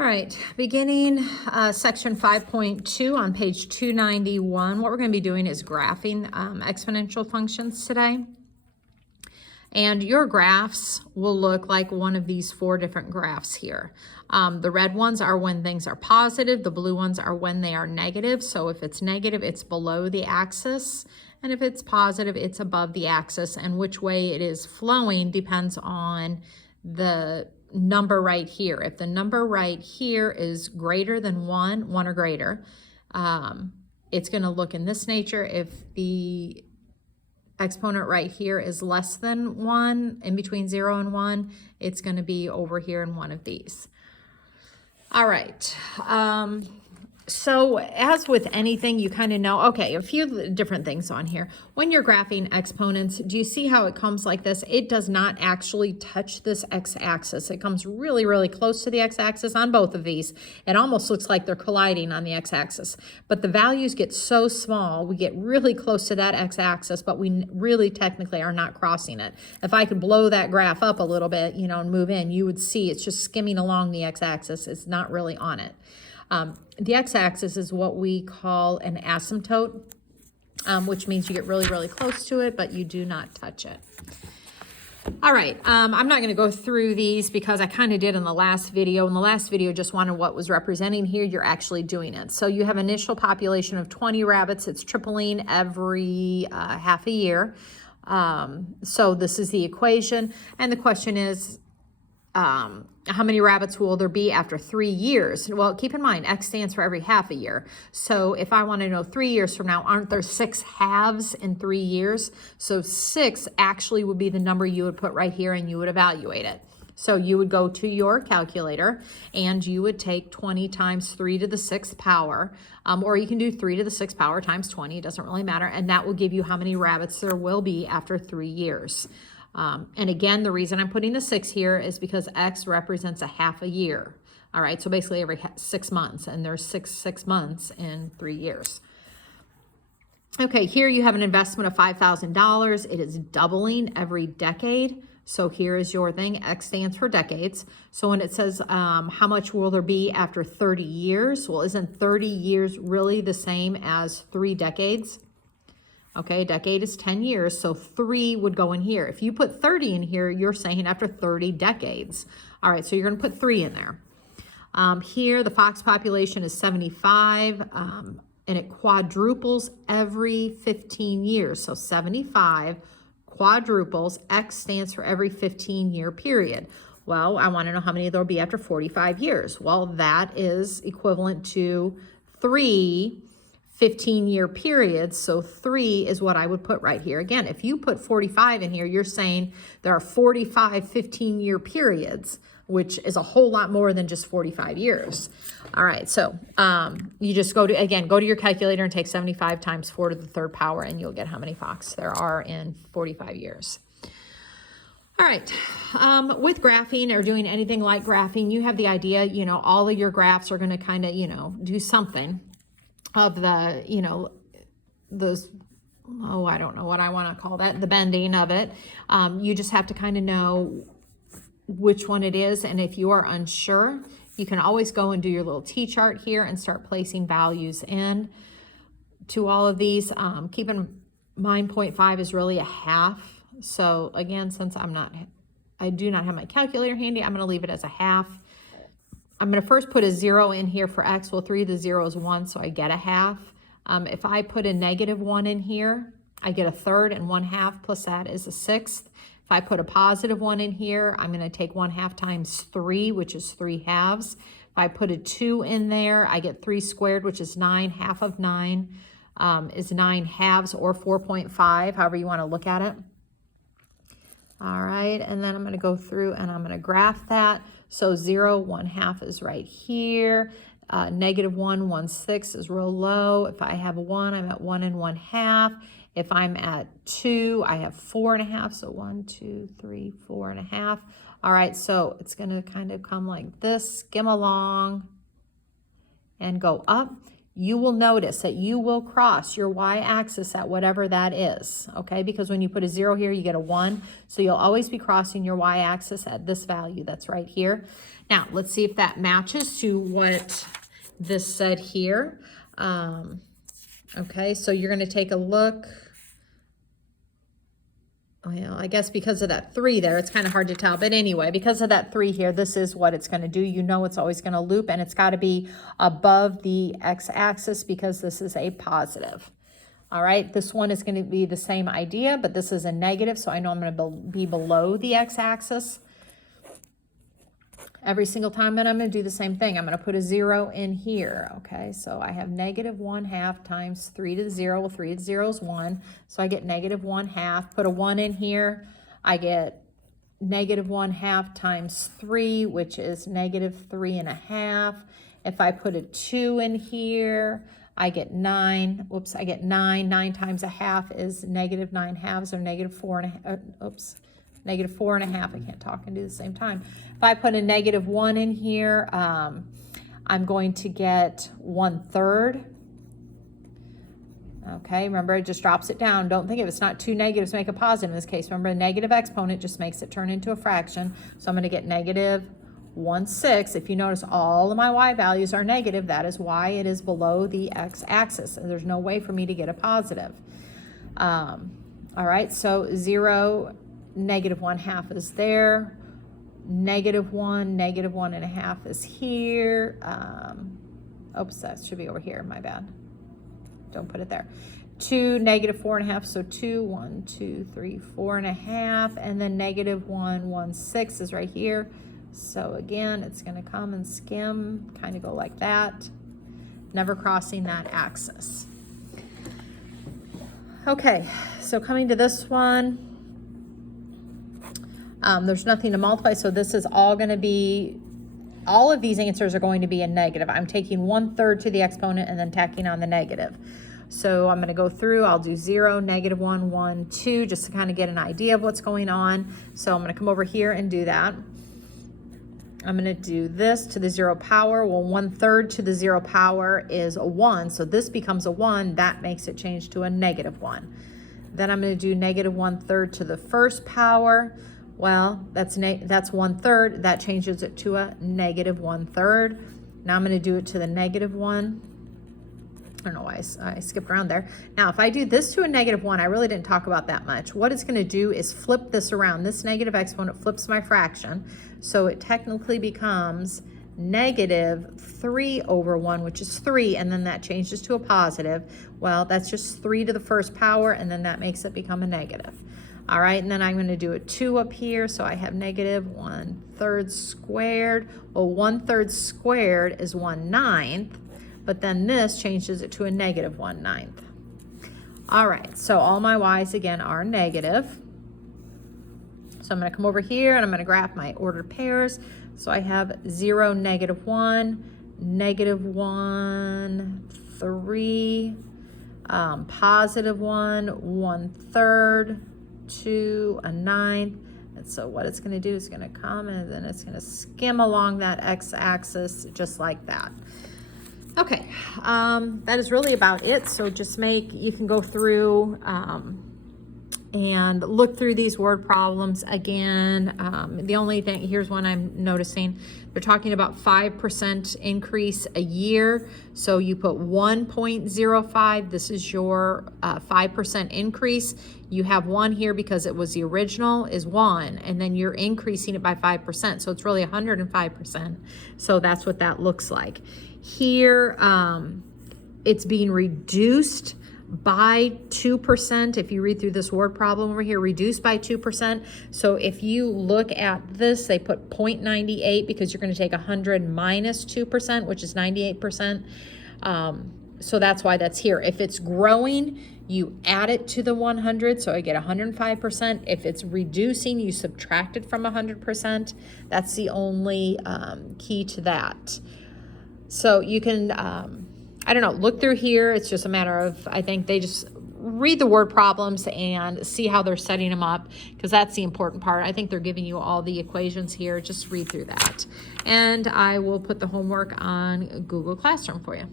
All right, beginning section 5.2 on page 291. What we're going to be doing is graphing exponential functions today. And your graphs will look like one of these four different graphs here. The red ones are when things are positive. The blue ones are when they are negative. So if it's negative, it's below the axis. And if it's positive, it's above the axis. And which way it is flowing depends on the number right here. If the number right here is greater than 1 or greater, it's going to look in this nature. If the exponent right here is less than 1, in between 0 and 1, it's going to be over here in one of these. All right. So as with anything, you kind of know, okay, a few different things on here. When you're graphing exponents, do you see how it comes like this? It does not actually touch this x-axis. It comes really, really close to the x-axis on both of these. It almost looks like they're colliding on the x-axis. But the values get so small, we get really close to that x-axis, but we really technically are not crossing it. If I could blow that graph up a little bit, you know, and move in, you would see it's just skimming along the x-axis. It's not really on it. The x-axis is what we call an asymptote, which means you get really, really close to it, but you do not touch it. All right, I'm not going to go through these because I kind of did in the last video. In the last video, just wanted what was representing here. You're actually doing it. So you have initial population of 20 rabbits. It's tripling every half a year. So this is the equation. And the question is, how many rabbits will there be after 3 years? Well, keep in mind, X stands for every half a year. So if I want to know 3 years from now, aren't there 6 halves in 3 years? So 6 actually would be the number you would put right here and you would evaluate it. So you would go to your calculator and you would take 20 times 3 to the 6th power, or you can do 3 to the 6th power times 20, it doesn't really matter, and that will give you how many rabbits there will be after 3 years. And again, the reason I'm putting the 6 here is because X represents a half a year. All right, so basically every 6 months, and there's six months in 3 years. Okay, here you have an investment of $5,000. It is doubling every decade. So here is your thing. X stands for decades. So when it says how much will there be after 30 years? Well, isn't 30 years really the same as 3 decades? Okay, a decade is 10 years, so 3 would go in here. If you put 30 in here, you're saying after 30 decades. All right, so you're going to put 3 in there. Here, the fox population is 75, and it quadruples every 15 years. So 75 quadruples. X stands for every 15-year period. Well, I want to know how many there will be after 45 years. Well, that is equivalent to 3 15-year periods, so 3 is what I would put right here. Again, if you put 45 in here, you're saying there are 45 15-year periods, which is a whole lot more than just 45 years. All right, so you just go to your calculator and take 75 times 4 to the 3rd power, and you'll get how many fox there are in 45 years. All right, with graphing or doing anything like graphing, you have the idea, you know, all of your graphs are going to kind of, you know, do something of the, you know, those, oh, I don't know what I want to call that, the bending of it. You just have to kind of know which one it is. And if you are unsure, you can always go and do your little T-chart here and start placing values in to all of these. Keep in mind 0.5 is really a half. So again, since I do not have my calculator handy, I'm going to leave it as a half. I'm going to first put a 0 in here for X. Well, 3 to the 0 is 1, so I get a half. If I put a -1 in here, I get a third, and 1/2 plus that is a 1/6. If I put a +1 in here, I'm going to take 1/2 times 3, which is 3 halves. If I put a 2 in there, I get 3 squared, which is 9. Half of 9 is 9 halves, or 4.5, however you want to look at it. All right, and then I'm going to go through and I'm going to graph that. So 0, 1/2 is right here. -1, 1/6 is real low. If I have a 1, I'm at 1 1/2. If I'm at 2, I have 4 1/2. So 1, 2, 3, 4 1/2. All right, so it's going to kind of come like this, skim along and go up. you will notice that you will cross your y-axis at whatever that is, okay? Because when you put a 0 here, you get a 1. So you'll always be crossing your y-axis at this value that's right here. Now, let's see if that matches to what this said here. Okay, so you're going to take a look. Well, I guess because of that 3 there, it's kind of hard to tell. But anyway, because of that 3 here, this is what it's going to do. You know it's always going to loop, and it's got to be above the x-axis because this is a positive. All right, this one is going to be the same idea, but this is a negative, so I know I'm going to be below the x-axis. Every single time that I'm going to do the same thing. I'm going to put a 0 in here, okay? So I have negative 1/2 times 3 to the 0. Well, 3 to the 0 is 1, so I get negative 1/2. Put a 1 in here, I get negative 1/2 times 3, which is negative 3.5. If I put a 2 in here, I get 9. Whoops, I get 9. 9 times 1/2 is negative 9/2, or negative 4.5. Negative 4.5. I can't talk and do the same time. If I put a negative 1 in here, I'm going to get 1/3. Okay, remember it just drops it down. Don't think if it's not two negatives make a positive in this case. Remember, a negative exponent just makes it turn into a fraction. So I'm going to get negative 1/6. If you notice, all of my y values are negative. That is why it is below the x-axis. There's no way for me to get a positive. All right, so 0, negative 1/2 is there. Negative 1, negative 1.5 is here. Oops, that should be over here. My bad. Don't put it there. 2, negative 4.5. So 2, 1, 2, 3, 4.5. And then negative 1, 1/6 is right here. So again, it's going to come and skim, kind of go like that, never crossing that axis. Okay, so coming to this one, there's nothing to multiply, so this is all going to be, all of these answers are going to be a negative. I'm taking 1/3 to the exponent and then tacking on the negative. So I'm going to go through, I'll do 0, negative 1, 1, 2, just to kind of get an idea of what's going on. So I'm going to come over here and do that. I'm going to do this to the 0 power. Well, 1/3 to the 0 power is a 1, so this becomes a 1. That makes it change to a negative 1. Then I'm going to do negative 1/3 to the first power. Well, that's 1/3. That changes it to a negative 1/3. Now I'm going to do it to the negative 1. I don't know why I skipped around there. Now, if I do this to a negative 1, I really didn't talk about that much. What it's going to do is flip this around. This negative exponent flips my fraction, so it technically becomes negative 3/1, which is 3, and then that changes to a positive. Well, that's just 3 to the first power, and then that makes it become a negative. All right, and then I'm going to do a 2 up here, so I have negative 1/3 squared. Well, 1/3 squared is 1/9, but then this changes it to a negative 1/9. All right, so all my y's again are negative. So I'm going to come over here and I'm going to graph my ordered pairs. So I have 0, negative 1, negative 1, 3, positive 1, 1/3, 2, a 9. And so what it's going to do is going to come and then it's going to skim along that x-axis just like that. Okay, that is really about it. So just you can go through and look through these word problems again. The only thing, here's one I'm noticing. They're talking about 5% increase a year. So you put 1.05. This is your 5% increase. You have 1 here because it was the original is 1, and then you're increasing it by 5%. So it's really 105%. So that's what that looks like. Here, it's being reduced by 2%. If you read through this word problem over here, reduced by 2%. So if you look at this, they put 0.98 because you're going to take 100 minus 2%, which is 98%. So that's why that's here. If it's growing, you add it to the 100, so I get 105%. If it's reducing, you subtract it from 100%. That's the only key to that. So you can, I don't know, look through here. It's just a matter of, I think they just read the word problems and see how they're setting them up, because that's the important part. I think they're giving you all the equations here. Just read through that. And I will put the homework on Google Classroom for you.